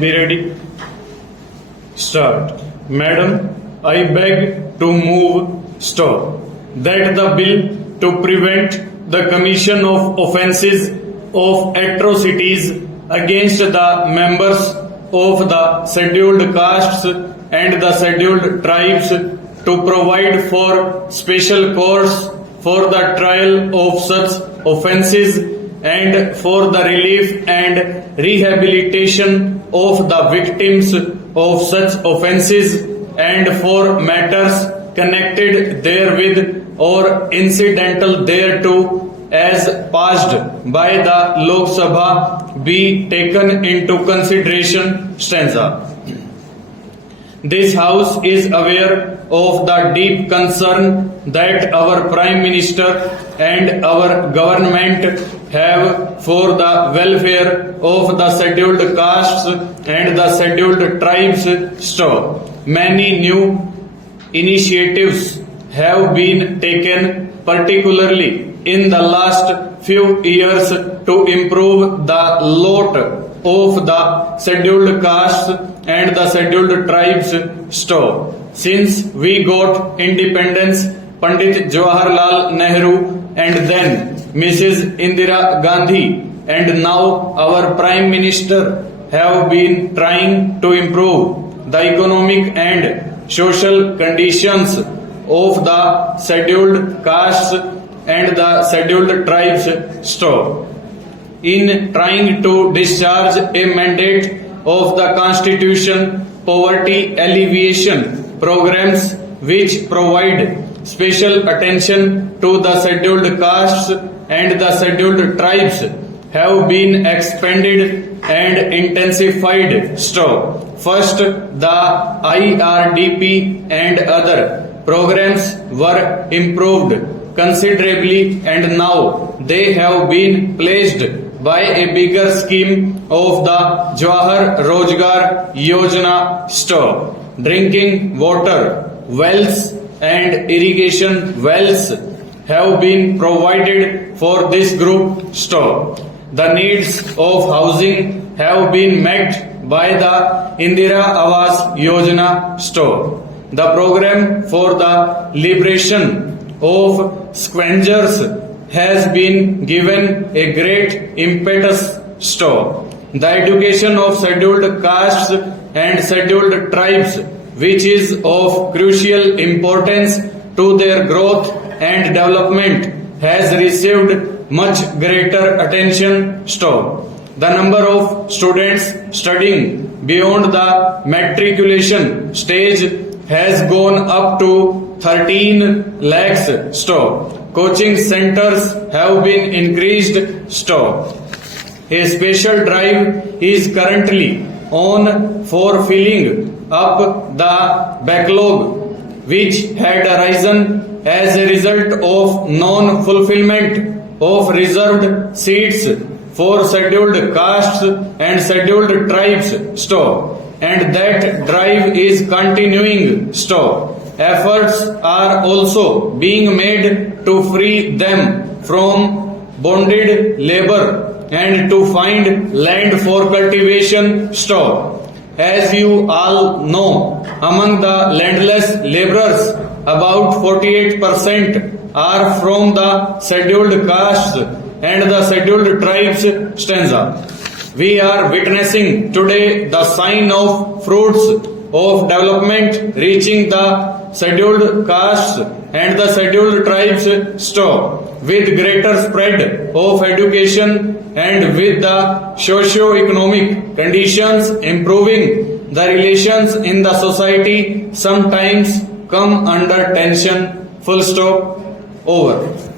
Be ready. Start. Madam, I beg to stop that the bill to prevent the commission of offences of atrocities against the members of the scheduled castes and the scheduled tribes to provide for special courts for the trial of such offences and for the relief and rehabilitation of the victims of such offences and for matters connected therewith or incidental thereto as passed by the Lok Sabha be taken into consideration. Stanza. This House is aware of the deep concern that our Prime Minister and our government have for the welfare of the scheduled castes and the scheduled tribes. Many new initiatives have been taken, particularly in the last few years, to improve the lot of the scheduled castes and the scheduled tribes. Since we got independence, Pandit Jawaharlal Nehru and then Mrs. Indira Gandhi and now our Prime Minister have been trying to improve the economic and social conditions of the scheduled castes and the scheduled tribes. In trying to discharge a mandate of the Constitution, poverty alleviation programs which provide special attention to the scheduled castes and the scheduled tribes have been expanded and intensified. First, the IRDP and other programs were improved considerably, and now they have been placed by a bigger scheme of the Jawahar Rozgar Yojana. Drinking water wells and irrigation wells have been provided for this group. The needs of housing have been met by the Indira Awas Yojana. The program for the liberation of scavengers has been given a great impetus. The education of scheduled castes and scheduled tribes, which is of crucial importance to their growth and development, has received much greater attention. The number of students studying beyond the matriculation stage has gone up to 13 lakhs. Coaching centers have been increased. A special drive is currently on for filling up the backlog which had arisen as a result of non-fulfillment of reserved seats for scheduled castes and scheduled tribes. And that drive is continuing. Efforts are also being made to free them from bonded labor and to find land for cultivation. As you all know, among the landless laborers, about 48% are from the scheduled castes and the scheduled tribes. We are witnessing today the sign of fruits of development reaching the scheduled castes and the scheduled tribes. With greater spread of education and with the socio-economic conditions improving, the relations in the society sometimes come under tension. Over.